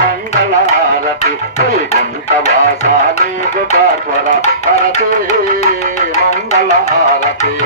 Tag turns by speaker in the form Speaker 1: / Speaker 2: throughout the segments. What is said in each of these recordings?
Speaker 1: మంగళారతి మంగళారతి.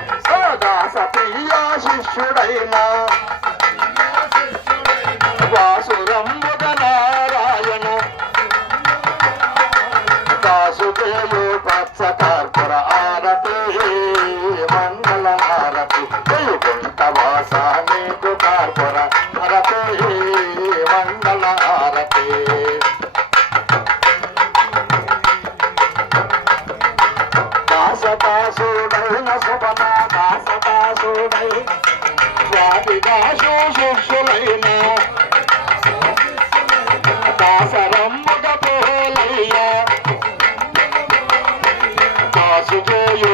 Speaker 1: సతీయ శిష్యుడైన వాసురంబుద నారాయణ దాసుదేయు పచ్చ కర్పూర శిష్యులైనా. దాసరమ్మగ పోలయ్యా కాసుజోయో